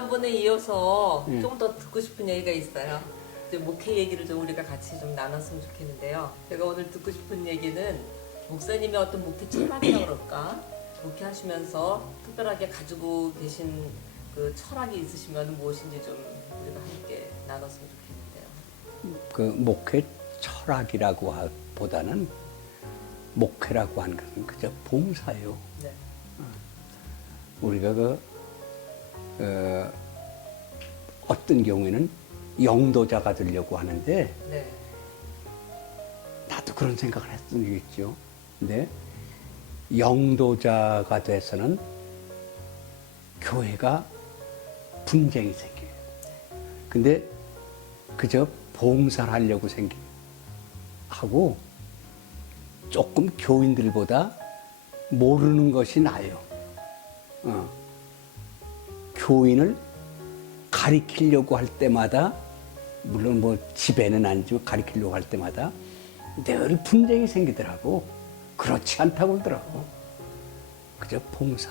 지난번에 이어서 예. 좀 더 듣고 싶은 얘기가 있어요. 이제 목회 얘기를 좀 우리가 같이 좀 나눴으면 좋겠는데요. 제가 오늘 듣고 싶은 얘기는 목사님의 어떤 목회 철학이라 그럴까? 목회하시면서 특별하게 가지고 계신 그 철학이 있으시면 무엇인지 좀 우리가 함께 나눴으면 좋겠는데요. 그 목회 철학이라고 보다는 목회라고 하는 것은 그저 봉사예요. 네. 우리가 어떤 경우에는 영도자가 되려고 하는데 네. 나도 그런 생각을 했던 게 있죠. 근데 영도자가 돼서는 교회가 분쟁이 생겨요. 근데 그저 봉사를 하려고 하고 조금 교인들보다 모르는 것이 나아요. 교인을 가리키려고 할 때마다, 물론 뭐 집에는 아니지만 가리키려고 할 때마다 늘 분쟁이 생기더라고. 그렇지 않다고 그러더라고. 그저 봉사.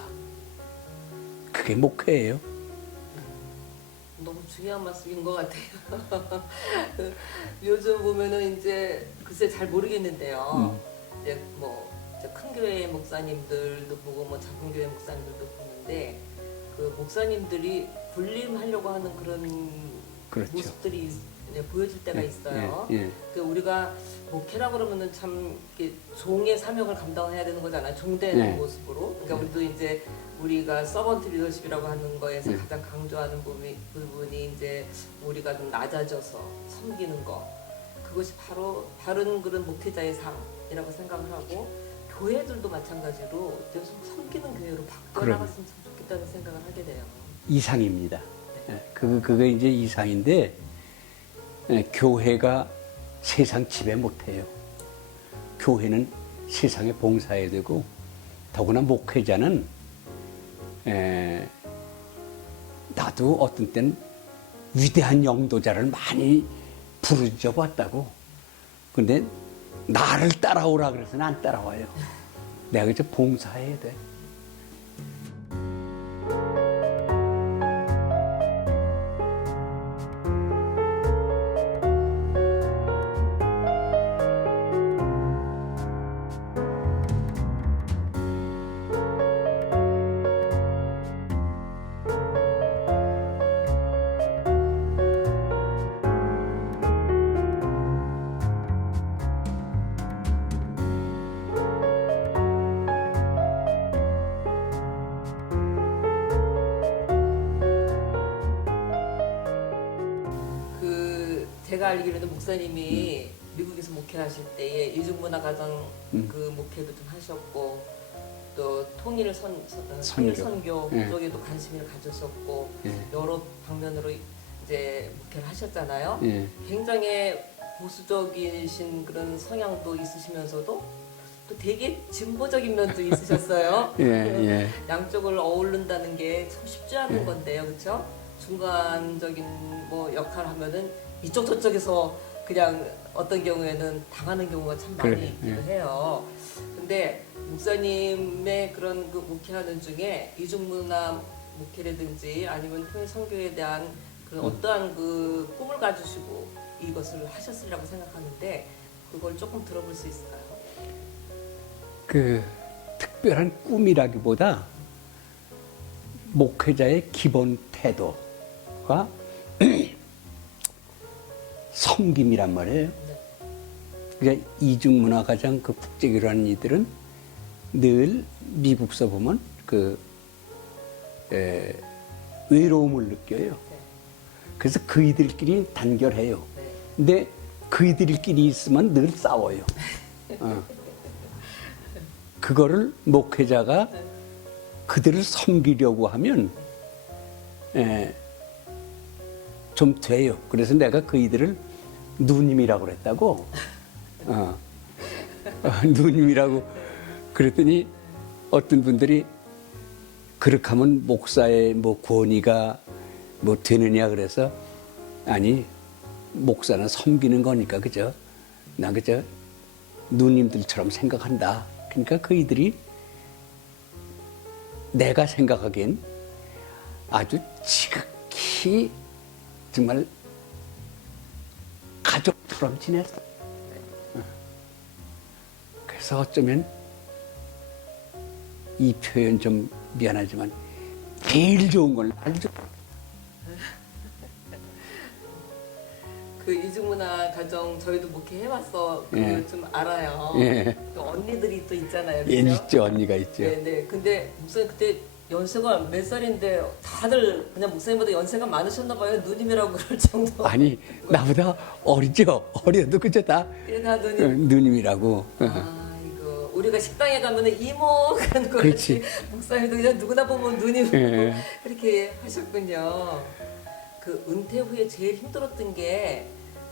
그게 목회예요. 너무 중요한 말씀인 것 같아요. 요즘 보면은 이제 글쎄 잘 모르겠는데요. 이제 뭐 큰 교회 목사님들도 보고 뭐 작은 교회 목사님들도 보는데 그 목사님들이 군림하려고 하는 그런 그렇죠. 모습들이 이제 보여질 때가 예, 있어요. 예, 예. 그 우리가 목회라 그러면은 참 이렇게 종의 사명을 감당해야 되는 거잖아요. 종되는 예. 모습으로. 그러니까 예. 우리도 이제 우리가 서번트 리더십이라고 하는 거에서 예. 가장 강조하는 부분이 이제 우리가 좀 낮아져서 섬기는 거. 그것이 바로 바른 그런 목회자의 삶이라고 생각을 하고 교회들도 마찬가지로 좀 섬기는 교회로 바꿔나갔으면 참 좋겠다는 생각을 하게 돼요. 이상입니다. 그게 이제 이상인데, 교회가 세상 지배 못해요. 교회는 세상에 봉사해야 되고, 더구나 목회자는, 나도 어떤 때는 위대한 영도자를 많이 부르짖어 봤다고. 근데 나를 따라오라 그래서는 안 따라와요. 내가 그저 봉사해야 돼. 제가 알기로는 목사님이 미국에서 목회하실 때에 이중문화가정 그 목회도 좀 하셨고 또 통일 선교 예. 쪽에도 관심을 가졌었고 예. 여러 방면으로 이제 목회를 하셨잖아요. 예. 굉장히 보수적이신 그런 성향도 있으시면서도 또 되게 진보적인 면도 있으셨어요. 예, 예. 양쪽을 어우른다는 게 참 쉽지 않은 예. 건데요, 그렇죠? 중간적인 뭐 역할 하면은 이쪽 저쪽에서 그냥 어떤 경우에는 당하는 경우가 참 많이 그래, 있기도 예. 해요. 근데 목사님의 그런 그 목회하는 중에 이중문화 목회라든지 아니면 통일 선교에 대한 그 어떠한 그 꿈을 가지시고 이것을 하셨으리라고 생각하는데 그걸 조금 들어볼 수 있을까요? 그 특별한 꿈이라기보다 목회자의 기본 태도가 섬김이란 말이에요. 네. 그러니까 이중문화가정 그 국제교류 하는 이들은 늘 미국서 보면 외로움을 느껴요. 네. 그래서 그이들끼리 단결해요. 네. 근데 그이들끼리 있으면 늘 싸워요. 그거를 목회자가 그들을 섬기려고 하면 좀 돼요. 그래서 내가 그이들을 누님이라고 그랬다고. 누님이라고 그랬더니 어떤 분들이 그렇게 하면 목사의 뭐 권위가 뭐 되느냐 그래서 아니 목사는 섬기는 거니까 그죠? 나 그저 누님들처럼 생각한다. 그러니까 그이들이 내가 생각하기엔 아주 정말 가족처럼 지냈어. 그래서 어쩌면 이 표현 좀 미안하지만 제일 좋은 걸 알죠. 그 이중문화 가정 저희도 목회해봤어. 예. 좀 알아요. 예. 또 언니들이 또 있잖아요. 예, 그죠? 있죠. 언니가 있죠. 네네. 근데 목사님 그때 연세가 몇 살인데 다들 그냥 목사님보다 연세가 많으셨나 봐요. 누님이라고 그럴 정도. 아니, 나보다 어리죠. 어려도 그저 다 그래 다 누님. 누님이라고. 이거 우리가 식당에 가면은 이모 그런 거 그렇지. 목사님도 그냥 누구나 보면 누님 예. 그렇게 하셨군요. 그 은퇴 후에 제일 힘들었던 게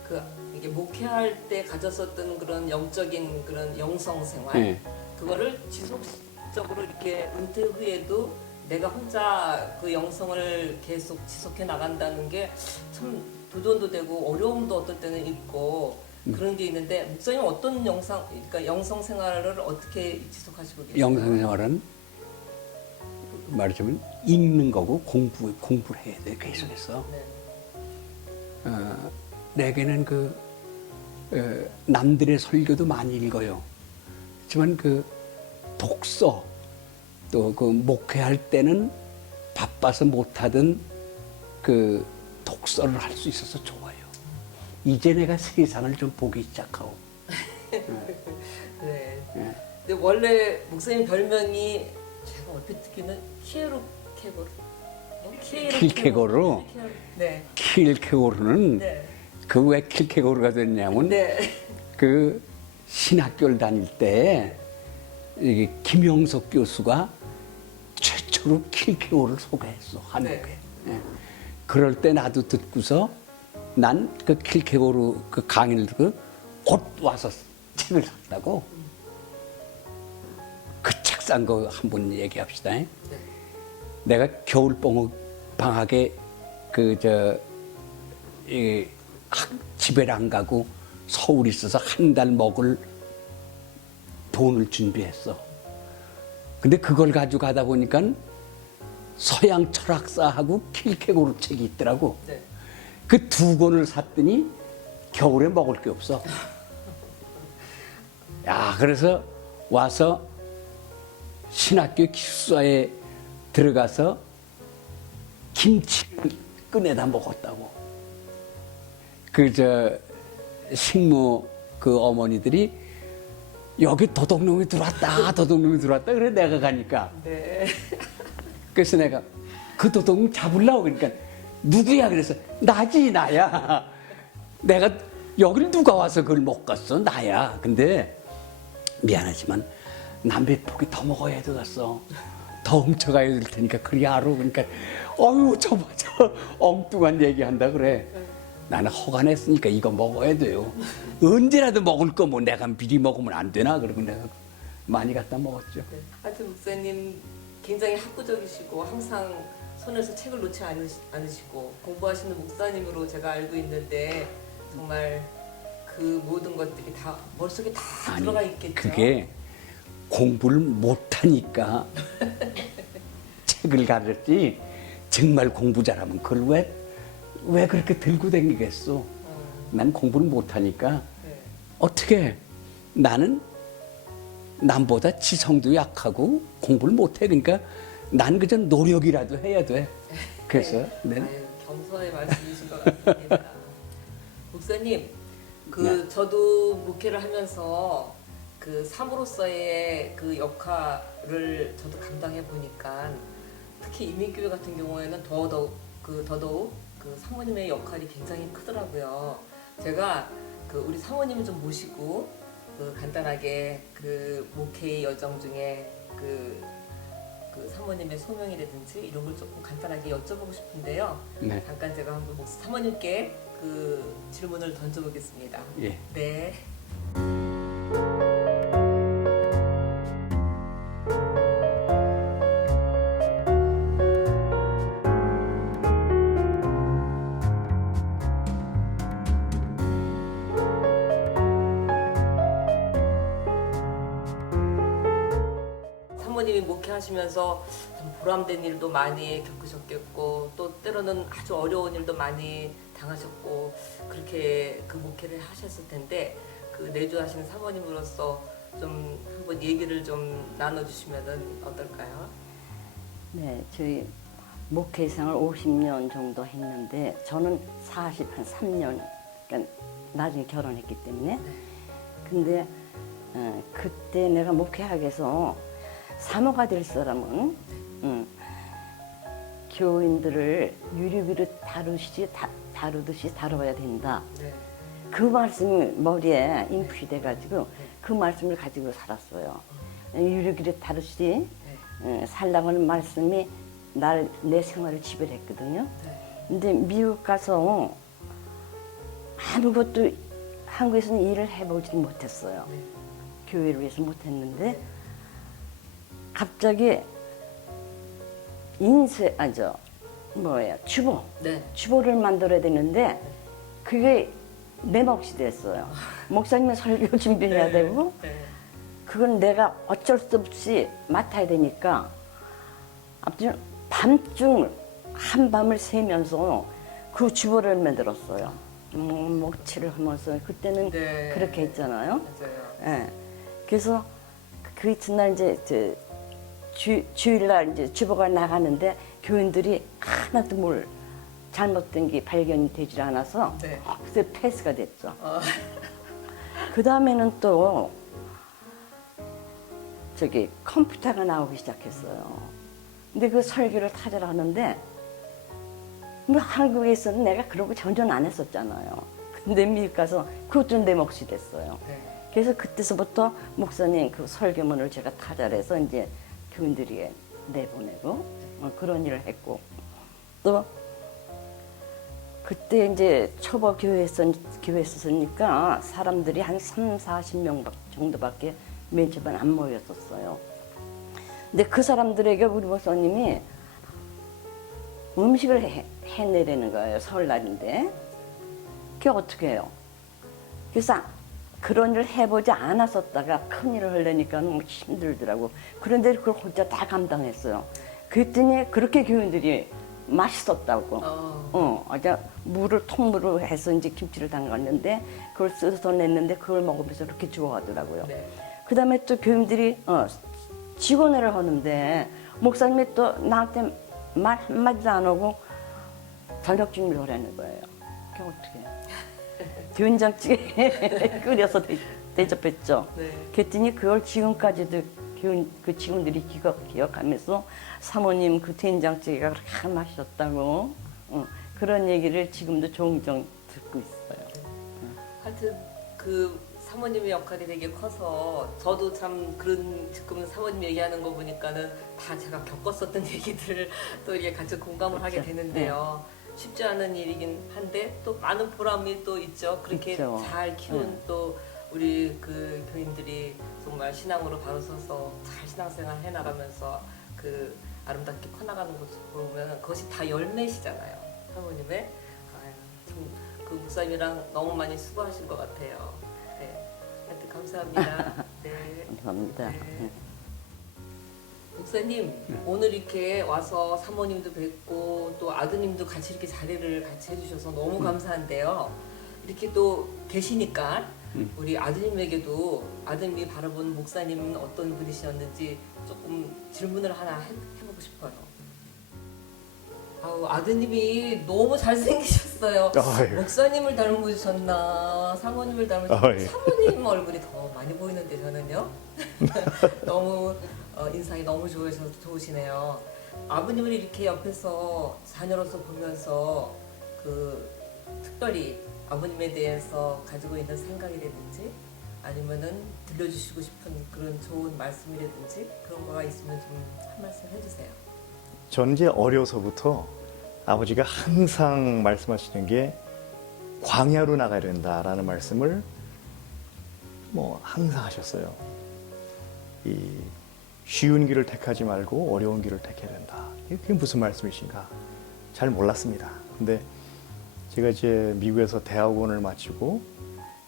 그 이게 목회할 때 가졌었던 그런 영적인 그런 영성 생활 예. 그거를 지속적으로 이렇게 은퇴 후에도 내가 혼자 그 영성을 계속 지속해 나간다는 게 참 도전도 되고 어려움도 어떨 때는 있고 그런 게 있는데 목사님은 어떤 그러니까 영성 생활을 어떻게 지속하시고 계세요? 영상 생활은 말하자면 읽는 거고 공부를 해야 돼 계속해서. 네. 내게는 남들의 설교도 많이 읽어요. 하지만 그 독서 또 그 목회할 때는 바빠서 못하던 그 독서를 할 수 있어서 좋아요. 이제 내가 세상을 좀 보기 시작하고. 네. 예. 근데 원래 목사님 별명이 제가 얼핏 듣기는 키에로케고르. 킬케고르? 네. 킬케고르는 네. 그 왜 킬케고르가 됐냐면 네. 그 신학교를 다닐 때 이게 김영석 교수가 최초로 킬케고르를 소개했어 한국에. 네. 예. 그럴 때 나도 듣고서 난 그 킬케고르 그 강의를 듣고 곧 와서 책을 샀다고. 그 책 산 거 한번 얘기합시다. 네. 내가 겨울 방학에 집에를 안 가고 서울에 있어서 한 달 먹을 돈을 준비했어. 근데 그걸 가지고 가다 보니까 서양 철학사하고 킬케고르 책이 있더라고. 네. 그 두 권을 샀더니 겨울에 먹을 게 없어. 야, 그래서 와서 신학교 기숙사에 들어가서 김치를 꺼내다 먹었다고. 식모 그 어머니들이 여기 도둑놈이 들어왔다, 도둑놈이 들어왔다. 그래 내가 가니까. 네. 그래서 내가 그 도둑 잡으려고 그러니까 누구야? 그래서 나지 나야. 내가 여기를 누가 와서 그걸 못 갔어? 나야. 근데 미안하지만 남배 포기 더 먹어야 되겠어. 더 훔쳐가야 될 테니까 그리 알아. 그러니까 어휴 저 엉뚱한 얘기한다 그래. 나는 허가냈으니까 이거 먹어야 돼요. 언제라도 먹을 거 뭐 내가 미리 먹으면 안 되나? 그러고 내가 많이 갖다 먹었죠. 네. 하여튼 목사님 굉장히 학구적이시고 항상 손에서 책을 놓지 않으시고 공부하시는 목사님으로 제가 알고 있는데 정말 그 모든 것들이 다 머릿속에 다 들어가 있겠죠. 그게 공부를 못하니까 책을 가졌지. 정말 공부 잘하면 그걸 왜 그렇게 들고 다니겠어? 난 공부를 못하니까 네. 어떻게 나는 남보다 지성도 약하고 공부를 못해. 그러니까 난 그저 노력이라도 해야 돼. 그래서 네. 아유, 겸손의 말씀이신 것 같습니다. 목사님, 네. 저도 목회를 하면서 그 사모로서의 그 역할을 저도 감당해 보니까 특히 이민교회 같은 경우에는 더더욱 그 사모님의 역할이 굉장히 크더라고요. 제가 우리 사모님을 좀 모시고 간단하게 목회의 여정 중에 사모님의 소명이라든지 이런 걸 조금 간단하게 여쭤보고 싶은데요. 네. 잠깐 제가 한번 사모님께 질문을 던져보겠습니다. 예. 네. 사모님이 목회하시면서 좀 보람된 일도 많이 겪으셨겠고 또 때로는 아주 어려운 일도 많이 당하셨고 그렇게 그 목회를 하셨을 텐데 그 내주하신 사모님으로서 좀 한번 얘기를 좀 나눠주시면은 어떨까요? 네, 저희 목회 생활 50년 정도 했는데 저는 한 3년, 그러니까 나중에 결혼했기 때문에. 근데 그때 내가 목회하기 위해서 사모가 될 사람은 교인들을 유리비를 다루듯이 다뤄야 된다. 네. 그 말씀이 머리에 인풋이 돼가지고 그 말씀을 가지고 살았어요. 유리비를 다루듯이 살라고 하는 말씀이 내 생활을 지배했거든요. 네. 근데 미국 가서 아무것도 한국에서는 일을 해보지 못했어요. 네. 교회를 위해서 못했는데 갑자기 네. 주보를 만들어야 되는데 그게 내 몫이 됐어요. 목사님의 설교 준비해야 네. 되고 네. 그건 내가 어쩔 수 없이 맡아야 되니까 아무튼 밤중 한밤을 새면서 그 주보를 만들었어요. 목치를 하면서 그때는 네. 그렇게 했잖아요. 맞아요. 예. 그래서 그 이튿날 이제 주일날 이제 주보가 나가는데 교인들이 하나도 잘못된 게 발견이 되질 않아서 네. 그래서 패스가 됐죠. 어. 그 다음에는 또 컴퓨터가 나오기 시작했어요. 근데 그 설교를 타자를 하는데 뭐 한국에서는 내가 그런 거 전혀 안 했었잖아요. 근데 미국 가서 그것도 내 몫이 됐어요. 네. 그래서 그때서부터 목사님 그 설교문을 제가 타자를 해서 이제 교인들에게 내보내고 그런 일을 했고 또 그때 이제 초보 교회에 있었으니까 사람들이 한 40명 정도밖에 맨 처음에 안 모였었어요. 근데 그 사람들에게 우리 목사님이 음식을 해내라는 거예요. 설날인데. 그게 어떻게 해요? 그래서 그런 일을 해보지 않았었다가 큰 일을 하려니까 너무 힘들더라고. 그런데 그걸 혼자 다 감당했어요. 그랬더니 그렇게 교인들이 맛있었다고. 아주 통물을 해서 이제 김치를 담갔는데 그걸 써서 냈는데 그걸 먹으면서 이렇게 좋아하더라고요. 네. 그 다음에 또 교인들이 직원회를 하는데 목사님이 또 나한테 말 한마디도 안 하고 저녁 준비를 하라는 거예요. 그게 어떻게 해요? 된장찌개 끓여서 대접했죠. 네. 그랬더니 그걸 지금까지도 그 직원들이 기억하면서 사모님 그 된장찌개가 그렇게 맛있었다고 그런 얘기를 지금도 종종 듣고 있어요. 하여튼 그 사모님의 역할이 되게 커서 저도 참 그런 지금 사모님 얘기하는 거 보니까는 다 제가 겪었었던 얘기들을 또 이게 같이 공감을 하게 그렇죠. 되는데요. 쉽지 않은 일이긴 한데 또 많은 보람이 또 있죠. 그렇게 있죠. 잘 키운 또 우리 그 교인들이 정말 신앙으로 바로 서서 잘 신앙생활 해나가면서 그 아름답게 커나가는 모습 보면 그것이 다 열매시잖아요. 사모님의. 아유, 참 그 목사님이랑 너무 많이 수고하신 것 같아요. 네. 하여튼 감사합니다. 네. 감사합니다. 네. 목사님 오늘 이렇게 와서 사모님도 뵙고 또 아드님도 같이 이렇게 자리를 같이 해주셔서 너무 감사한데요. 이렇게 또 계시니까 우리 아드님에게도 아드님이 바라본 목사님은 어떤 분이셨는지 조금 질문을 하나 해보고 싶어요. 아드님이 너무 잘생기셨어요. 아유. 목사님을 닮으셨나 사모님을 닮으셨나 사모님 얼굴이 더 많이 보이는데 저는요. 너무 인상이 너무 좋으시네요. 아버님을 이렇게 옆에서 자녀로서 보면서 그 특별히 아버님에 대해서 가지고 있는 생각이라든지 아니면은 들려주시고 싶은 그런 좋은 말씀이라든지 그런 거가 있으면 좀 한 말씀 해주세요. 저는 이제 어려서부터 아버지가 항상 말씀하시는 게 광야로 나가야 된다라는 말씀을 항상 하셨어요. 이 쉬운 길을 택하지 말고 어려운 길을 택해야 된다. 그게 무슨 말씀이신가? 잘 몰랐습니다. 근데 제가 이제 미국에서 대학원을 마치고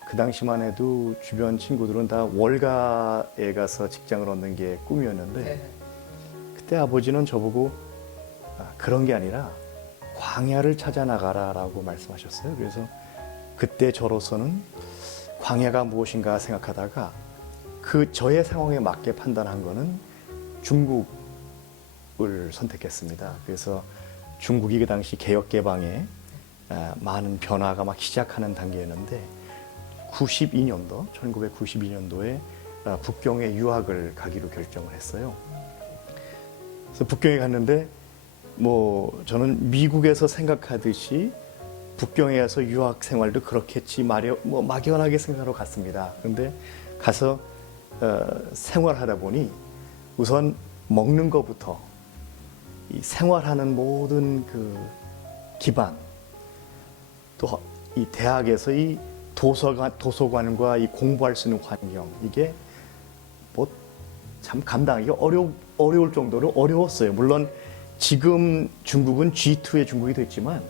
그 당시만 해도 주변 친구들은 다 월가에 가서 직장을 얻는 게 꿈이었는데 네. 그때 아버지는 저보고 그런 게 아니라 광야를 찾아 나가라라고 말씀하셨어요. 그래서 그때 저로서는 광야가 무엇인가 생각하다가 그 저의 상황에 맞게 판단한 거는 중국을 선택했습니다. 그래서 중국이 그 당시 개혁 개방에 많은 변화가 막 시작하는 단계였는데 1992년도에 북경에 유학을 가기로 결정을 했어요. 그래서 북경에 갔는데 뭐 저는 미국에서 생각하듯이 북경에 가서 유학 생활도 그렇겠지 뭐 막연하게 생각하러 갔습니다. 그런데 가서 생활하다 보니 우선 먹는 것부터 이 생활하는 모든 그 기반, 또 이 대학에서 이 도서관과 이 공부할 수 있는 환경, 이게 뭐 참 감당하기가 어려울 정도로 어려웠어요. 물론 지금 중국은 G2의 중국이 됐지만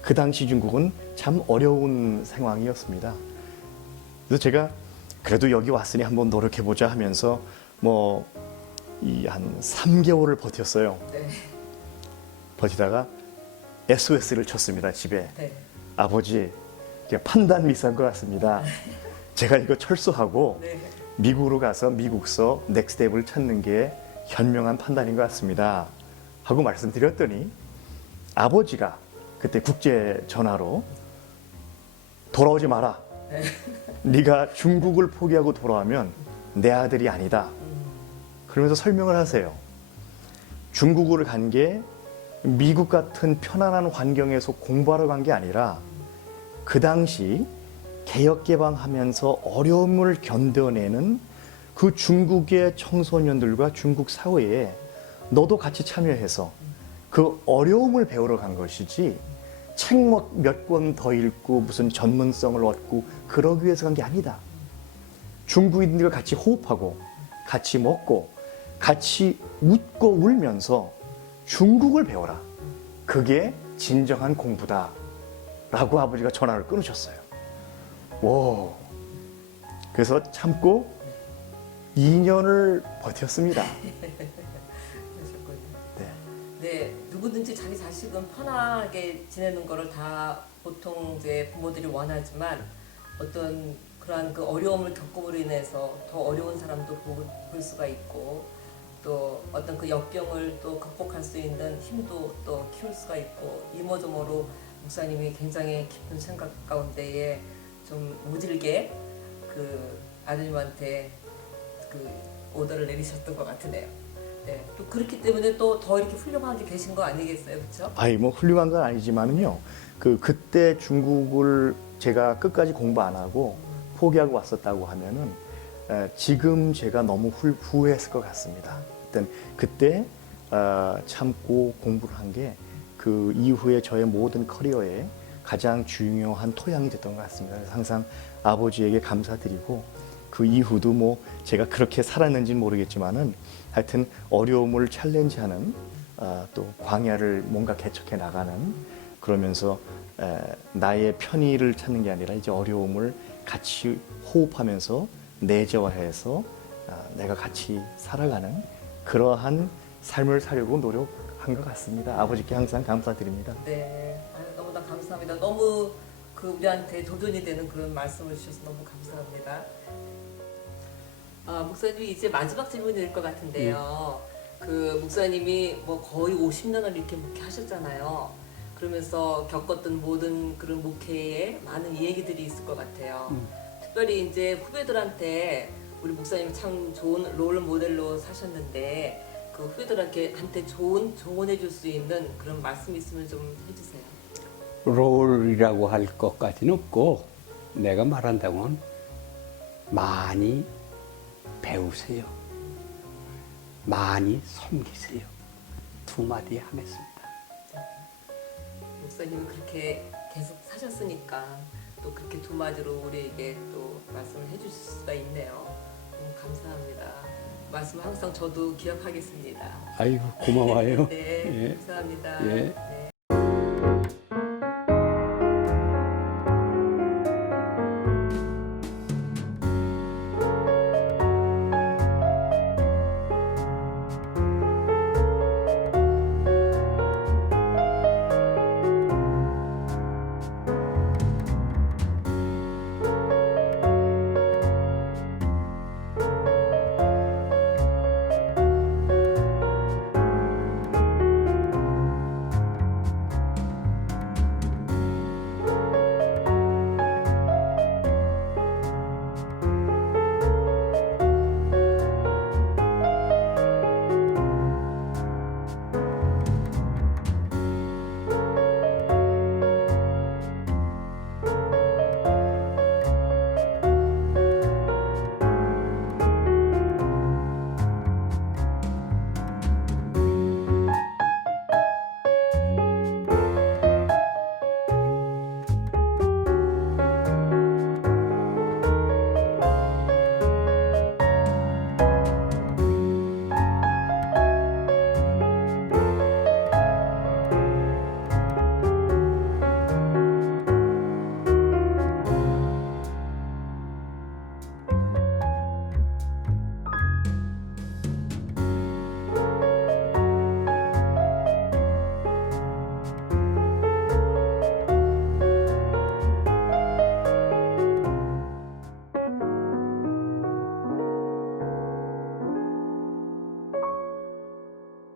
그 당시 중국은 참 어려운 상황이었습니다. 그래서 제가 그래도 여기 왔으니 한번 노력해보자 하면서 뭐 이 한 3개월을 버텼어요. 네. 버티다가 SOS를 쳤습니다, 집에. 네. 아버지, 이게 판단 미스한 것 같습니다. 제가 이거 철수하고 네. 미국으로 가서 미국서 넥스텝을 찾는 게 현명한 판단인 것 같습니다. 하고 말씀드렸더니 아버지가 그때 국제 전화로 돌아오지 마라. 네. 네가 중국을 포기하고 돌아오면 내 아들이 아니다. 그러면서 설명을 하세요. 중국을 간 게 미국 같은 편안한 환경에서 공부하러 간 게 아니라 그 당시 개혁 개방하면서 어려움을 견뎌내는 그 중국의 청소년들과 중국 사회에 너도 같이 참여해서 그 어려움을 배우러 간 것이지 책 몇 권 더 읽고 무슨 전문성을 얻고 그러기 위해서 간 게 아니다. 중국인들과 같이 호흡하고 같이 먹고 같이 웃고 울면서 중국을 배워라. 그게 진정한 공부다. 라고 아버지가 전화를 끊으셨어요. 오. 그래서 참고 2년을 버텼습니다. 그러셨군요. 네. 네, 누구든지 자기 자식은 편하게 지내는 거를 다 보통 이제 부모들이 원하지만 어떤 그러한 그 어려움을 겪음으로 인해서 더 어려운 사람도 볼 수가 있고 또 어떤 그 역경을 또 극복할 수 있는 힘도 또 키울 수가 있고 이모저모로 목사님이 굉장히 깊은 생각 가운데에 좀 모질게 그 아드님한테 그 오더를 내리셨던 것 같으네요. 네, 또 그렇기 때문에 또 더 이렇게 훌륭하게 계신 거 아니겠어요, 그렇죠? 아니 뭐 훌륭한 건 아니지만은요. 그때 중국을 제가 끝까지 공부 안 하고 포기하고 왔었다고 하면은 지금 제가 너무 후회했을 것 같습니다. 일단 그때 참고 공부를 한 게 그 이후에 저의 모든 커리어에 가장 중요한 토양이 됐던 것 같습니다. 그래서 항상 아버지에게 감사드리고 그 이후도 뭐 제가 그렇게 살았는지는 모르겠지만은 하여튼 어려움을 챌린지하는 또 광야를 뭔가 개척해 나가는 그러면서 나의 편의를 찾는 게 아니라 이제 어려움을 같이 호흡하면서 내재화해서 내가 같이 살아가는 그러한 삶을 살려고 노력한 것 같습니다. 아버지께 항상 감사드립니다. 네, 너무나 감사합니다. 너무 그 우리한테 도전이 되는 그런 말씀을 주셔서 너무 감사합니다. 목사님 이제 마지막 질문일 것 같은데요. 그 목사님이 뭐 거의 50년을 이렇게 목회하셨잖아요. 그러면서 겪었던 모든 그런 목회에 많은 얘기들이 있을 것 같아요. 특별히 이제 후배들한테 우리 목사님 참 좋은 롤 모델로 사셨는데 그 후배들한테 좋은 조언해 줄 수 있는 그런 말씀이 있으면 좀 해주세요. 롤이라고 할 것까지는 없고 내가 말한다고는 많이 배우세요. 많이 섬기세요. 두 마디 하겠습니다. 목사님은 그렇게 계속 사셨으니까 또 그렇게 두 마디로 우리에게 또 말씀을 해주실 수가 있네요. 감사합니다. 말씀 항상 저도 기억하겠습니다. 아이고 고마워요. 네, 예. 감사합니다. 예. 네.